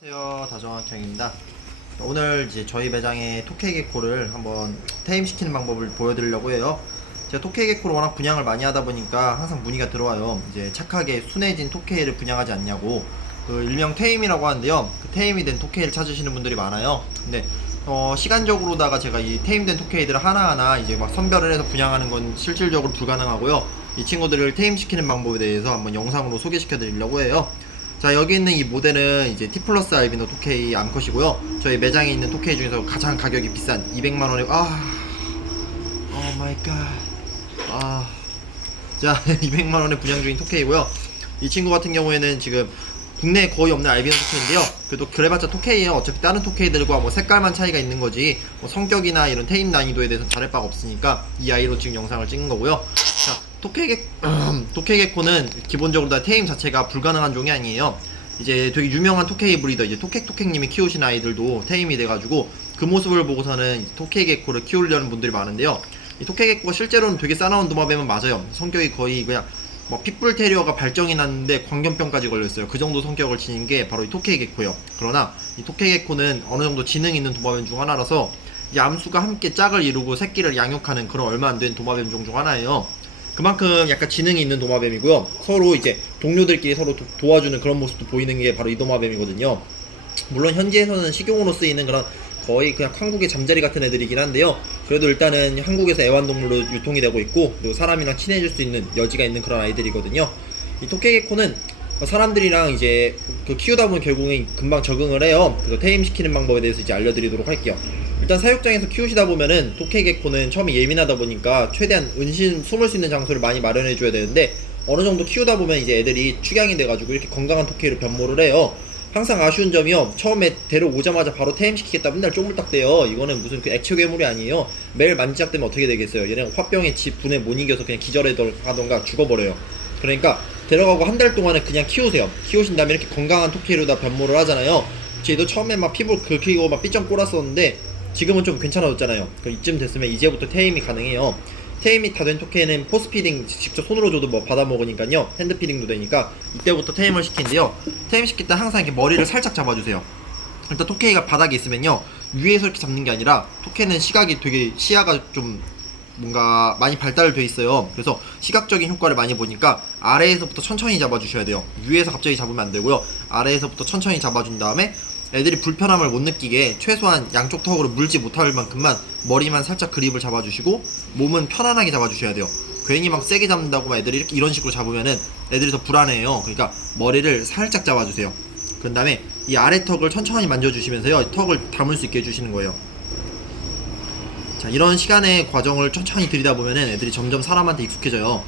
안녕하세요 다정학형입니다. 오늘 이제 저희 매장의 토케게코를 한번 테임시키는 방법을 보여드리려고 해요. 제가 토케게코를 워낙 분양을 많이 하다 보니까 항상 문의가 들어와요. 이제 착하게 순해진 토케이를 분양하지 않냐고. 그 일명 테임이라고 하는데요. 그 테임이 된 토케이를 찾으시는 분들이 많아요. 근데 어, 시간적으로다가 제가 이 테임된 토케이들을 하나하나 이제 막 선별을 해서 분양하는 건 실질적으로 불가능하고요. 이 친구들을 테임시키는 방법에 대해서 한번 영상으로 소개시켜 드리려고 해요 자 여기 있는 이 모델은 이제 T 플러스 알비노 토케이 암컷이고요. 저희 매장에 있는 토케이 중에서 가장 가격이 비싼 200만원에 아 오 마이 갓 아자 200만원에 분양 중인 토케이고요. 이 친구 같은 경우에는 지금 국내에 거의 없는 알비노 토케이인데요. 그래도 그래봤자 토케이에요. 어차피 다른 토케이들과 뭐 색깔만 차이가 있는 거지 뭐 성격이나 이런 테임 난이도에 대해서 다를 바가 없으니까 이 아이로 지금 영상을 찍은 거고요. 자 토케게 토케게코는 기본적으로 다 테임 자체가 불가능한 종이 아니에요. 이제 되게 유명한 토케이 브리더 이제 토케토케님이 키우신 아이들도 테임이 돼가지고 그 모습을 보고서는 토케게코를 키우려는 분들이 많은데요. 이 토케게코가 실제로는 되게 싸나운 도마뱀은 맞아요. 성격이 거의 그냥 뭐 핏불 테리어가 발정이 났는데 광견병까지 걸렸어요. 그 정도 성격을 지닌 게 바로 이 토케게코예요. 그러나 이 토케게코는 어느 정도 지능 있는 도마뱀 중 하나라서 이 암수가 함께 짝을 이루고 새끼를 양육하는 그런 얼마 안 된 도마뱀 종 중 하나예요. 그만큼 약간 지능이 있는 도마뱀이고요. 서로 이제 동료들끼리 서로 도, 도와주는 그런 모습도 보이는 게 바로 이 도마뱀이거든요. 물론 현지에서는 식용으로 쓰이는 그런 거의 그냥 한국의 잠자리 같은 애들이긴 한데요. 그래도 일단은 한국에서 애완동물로 유통이 되고 있고 그리고 사람이랑 친해질 수 있는 여지가 있는 그런 아이들이거든요. 이 토케게코는 사람들이랑 이제 그 키우다 보면 결국엔 금방 적응을 해요. 그래서 테임시키는 방법에 대해서 이제 알려드리도록 할게요. 일단 사육장에서 키우시다 보면은 토케게코는 처음에 예민하다 보니까 최대한 은신 숨을 수 있는 장소를 많이 마련해 줘야 되는데 어느 정도 키우다 보면 이제 애들이 축양이 돼가지고 이렇게 건강한 토케이로 변모를 해요. 항상 아쉬운 점이요. 처음에 데려오자마자 바로 테임시키겠다 맨날 쪼물딱대요. 이거는 무슨 그 액체 괴물이 아니에요. 매일 만지작되면 어떻게 되겠어요. 얘네가 화병에 집 분에 못 이겨서 그냥 기절하던가 죽어버려요. 그러니까 데려가고 한 달 동안은 그냥 키우세요. 키우신 다음에 이렇게 건강한 토끼로 다 변모를 하잖아요. 쟤도 처음에 막 피부 긁히고 막 삐쩍 꼬랐었는데 지금은 좀 괜찮아졌잖아요. 그 이쯤 됐으면 이제부터 테임이 가능해요. 테임이 다 된 토끼는 포스피딩 직접 손으로 줘도 뭐 받아 먹으니까요. 핸드피딩도 되니까 이때부터 테임을 시키는데요. 테임 시킬 때 항상 이렇게 머리를 살짝 잡아주세요. 일단 토케이가 바닥에 있으면요 위에서 이렇게 잡는 게 아니라 토케는 시각이 되게 시야가 좀 뭔가 많이 발달돼 있어요. 그래서 시각적인 효과를 많이 보니까 아래에서부터 천천히 잡아주셔야 돼요. 위에서 갑자기 잡으면 안 되고요. 아래에서부터 천천히 잡아준 다음에 애들이 불편함을 못 느끼게 최소한 양쪽 턱으로 물지 못할 만큼만 머리만 살짝 그립을 잡아주시고 몸은 편안하게 잡아주셔야 돼요. 괜히 막 세게 잡는다고 막 애들이 이렇게 이런 식으로 잡으면은 애들이 더 불안해요. 그러니까 머리를 살짝 잡아주세요. 그 다음에 이 아래 턱을 천천히 만져주시면서요. 턱을 담을 수 있게 해주시는 거예요. 자 이런 시간의 과정을 천천히 들이다 보면은 애들이 점점 사람한테 익숙해져요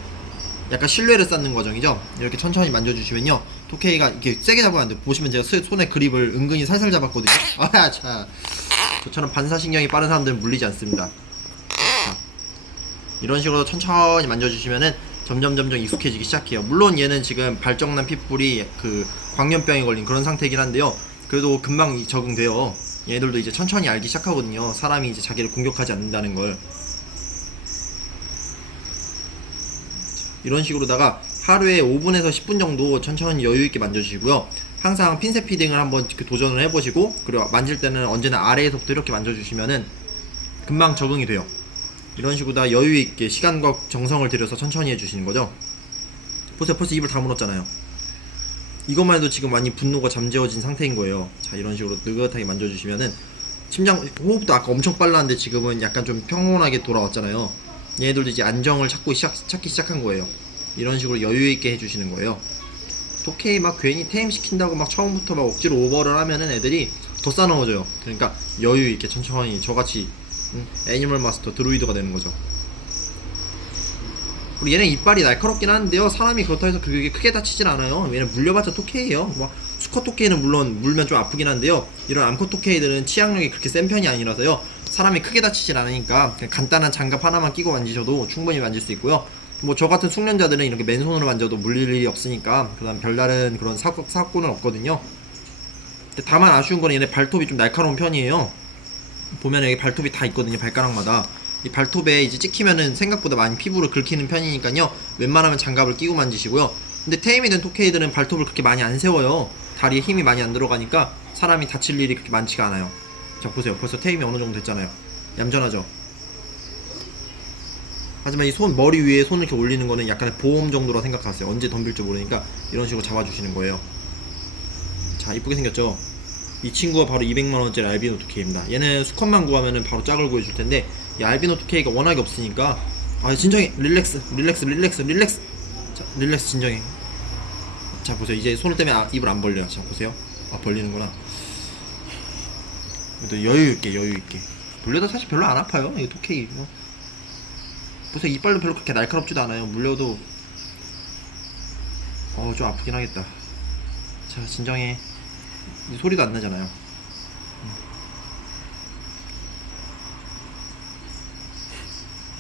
약간 신뢰를 쌓는 과정이죠. 이렇게 천천히 만져주시면요. 토케이가 이렇게 세게 잡으면 안돼 보시면 제가 스- 손에 그립을 은근히 살살 잡았거든요. 아 자. 저처럼 반사신경이 빠른 사람들은 물리지 않습니다. 자, 이런 식으로 천천히 만져주시면은 점점 점점 익숙해지기 시작해요. 물론 얘는 지금 발정난 핏불이 그 광견병에 걸린 그런 상태이긴 한데요. 그래도 금방 이- 적응돼요. 얘들도 이제 천천히 알기 시작하거든요. 사람이 이제 자기를 공격하지 않는다는 걸. 이런 식으로다가 하루에 5분에서 10분 정도 천천히 여유 있게 만져주시고요. 항상 핀셋 피딩을 한번 그 도전을 해보시고 그리고 만질 때는 언제나 아래에서부터 이렇게 만져주시면은 금방 적응이 돼요. 이런 식으로 다 여유 있게 시간과 정성을 들여서 천천히 해주시는 거죠. 보세요, 벌써 입을 다물었잖아요. 이것만 해도 지금 많이 분노가 잠재워진 상태인 거예요. 자, 이런 식으로 느긋하게 만져주시면은 심장 호흡도 아까 엄청 빨랐는데 지금은 약간 좀 평온하게 돌아왔잖아요. 얘네들도 이제 안정을 찾고 시작, 찾기 시작한 거예요. 이런 식으로 여유 있게 해주시는 거예요. 토케이 막 괜히 테임 시킨다고 막 처음부터 막 억지로 오버를 하면은 애들이 더 싸나워져요. 그러니까 여유 있게 천천히 저같이 응? 애니멀 마스터 드루이드가 되는 거죠. 그리고 얘는 이빨이 날카롭긴 한데요. 사람이 그렇다 해서 그게 크게 다치진 않아요. 얘는 물려봤자 토케이예요. 뭐 수컷 토케이는 물론 물면 좀 아프긴 한데요. 이런 암컷 토케이들은 치약력이 그렇게 센 편이 아니라서요. 사람이 크게 다치진 않으니까 간단한 장갑 하나만 끼고 만지셔도 충분히 만질 수 있고요. 뭐 저 같은 숙련자들은 이렇게 맨손으로 만져도 물릴 일이 없으니까 그다음 별다른 그런 사고, 사고는 없거든요. 다만 아쉬운 건 얘네 발톱이 좀 날카로운 편이에요. 보면 여기 발톱이 다 있거든요. 발가락마다. 이 발톱에 이제 찍히면은 생각보다 많이 피부를 긁히는 편이니까요. 웬만하면 장갑을 끼고 만지시고요. 근데 테임이 된 토케이들은 발톱을 그렇게 많이 안 세워요. 다리에 힘이 많이 안 들어가니까 사람이 다칠 일이 그렇게 많지가 않아요. 자 보세요. 벌써 테임이 어느 정도 됐잖아요. 얌전하죠. 하지만 이 손 머리 위에 손을 이렇게 올리는 거는 약간의 보험 정도라 생각하세요. 언제 덤빌 줄 모르니까 이런 식으로 잡아주시는 거예요. 자 이쁘게 생겼죠. 이 친구가 바로 200만 원짜리 알비노 2K입니다. 얘는 수컷만 구하면은 바로 짝을 구해줄 텐데 이 알비노 2K가 워낙에 없으니까 아 진정해 릴렉스 릴렉스 릴렉스 릴렉스 자 릴렉스 진정해. 자 보세요 이제 손을 떼면 아, 입을 안 벌려요. 자 보세요 아 벌리는구나. 그래도 여유 있게 여유 있게 물려도 사실 별로 안 아파요. 이 2K 뭐. 보세요 이빨도 별로 그렇게 날카롭지도 않아요. 물려도 어 좀 아프긴 하겠다. 자 진정해. 이 소리도 안 나잖아요. 음.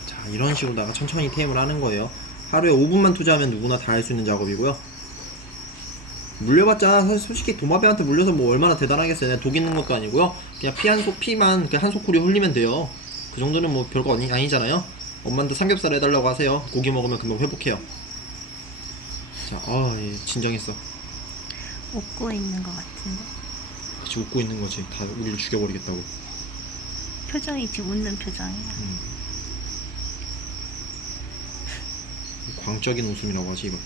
자 이런 식으로다가 천천히 테임을 하는 거예요. 하루에 5분만 투자하면 누구나 다 할 수 있는 작업이고요. 물려봤자 사실 솔직히 도마뱀한테 물려서 뭐 얼마나 대단하겠어요. 그냥 독 있는 것도 아니고요. 그냥 피 한 소 피만 그한 소쿠리 흘리면 돼요. 그 정도는 뭐 별거 아니, 아니잖아요. 엄마한테 삼겹살 해달라고 하세요. 고기 먹으면 금방 회복해요. 자, 아, 예, 진정했어. 웃고 있는 것 같은데 같이 웃고 있는 거지. 다 우리를 죽여버리겠다고. 표정이 지금 웃는 표정이야 음. 광적인 웃음이라고 하지 이거.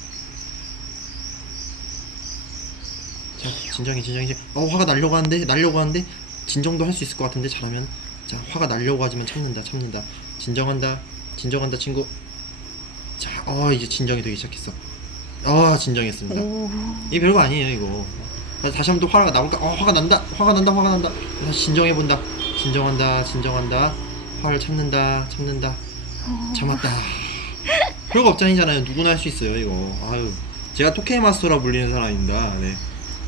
자, 진정해, 진정해. 진정. 어, 화가 나려고 하는데, 나려고 하는데, 진정도 할 수 있을 것 같은데 잘하면. 자, 화가 나려고 하지만 참는다, 참는다. 진정한다, 진정한다, 친구. 자, 어, 이제 진정이 되기 시작했어. 아, 진정했습니다. 오이 별거 아니에요 이거 다시- 다시 한번 또 화가 나올까? 어 화가 난다 화가 난다 화가 난다 다시 진정해본다 진정한다 진정한다 화를 참는다 참는다 참았다 별거 없잖아요 누구나 할 수 있어요 이거 아유 제가 토케이 마스터라 불리는 사람입니다 네.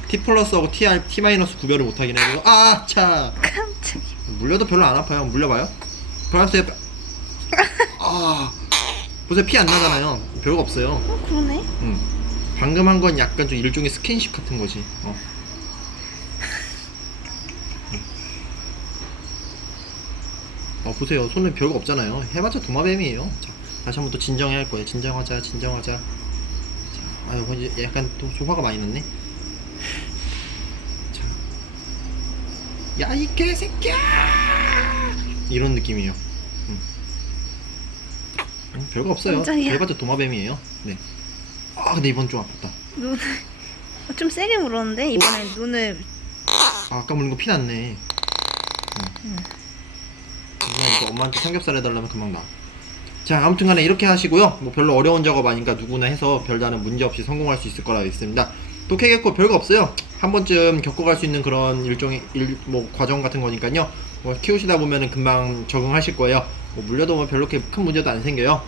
T 플러스하고 T, T 마이너스 구별을 못하긴 해도 아차 깜짝이야 물려도 별로 안 아파요 물려봐요 프랑스에 아 보세요 피 안 나잖아요 별거 없어요 어 그러네 응. 방금 한 건 약간 좀 일종의 스킨십 같은 거지. 어. 어 보세요 손에 별거 없잖아요. 해봤자 도마뱀이에요. 자 다시 한번 또 진정해야 할 거예요. 진정하자, 진정하자. 자, 아유 이제 약간 또 소화가 많이 났네. 야 이 개새끼야! 이런 느낌이에요. 음. 음, 별거 없어요. 해봤자 도마뱀이에요. 네. 아 근데 이번 좀 아팠다. 눈 어, 좀 세게 물었는데 이번엔 눈을 아, 아까 물린 거 피 났네. 응. 응. 그냥 이거 엄마한테 삼겹살 해달라면 금방 나. 자, 아무튼간에 이렇게 하시고요. 뭐 별로 어려운 작업 아니니까 누구나 해서 별다른 문제 없이 성공할 수 있을 거라 믿습니다. 또 케이크코 별거 없어요. 한 번쯤 겪어갈 수 있는 그런 일종의 일, 뭐 과정 같은 거니까요. 뭐 키우시다 보면은 금방 적응하실 거예요. 뭐 물려도 뭐 별로 큰 문제도 안 생겨요.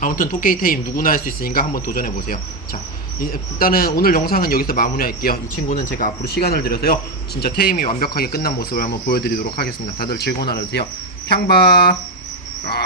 아무튼 토케이 테임 누구나 할 수 있으니까 한번 도전해 보세요. 자, 이- 일단은 오늘 영상은 여기서 마무리할게요. 이 친구는 제가 앞으로 시간을 들여서요. 진짜 테임이 완벽하게 끝난 모습을 한번 보여드리도록 하겠습니다. 다들 즐거운 하루 되세요. 평바. 아.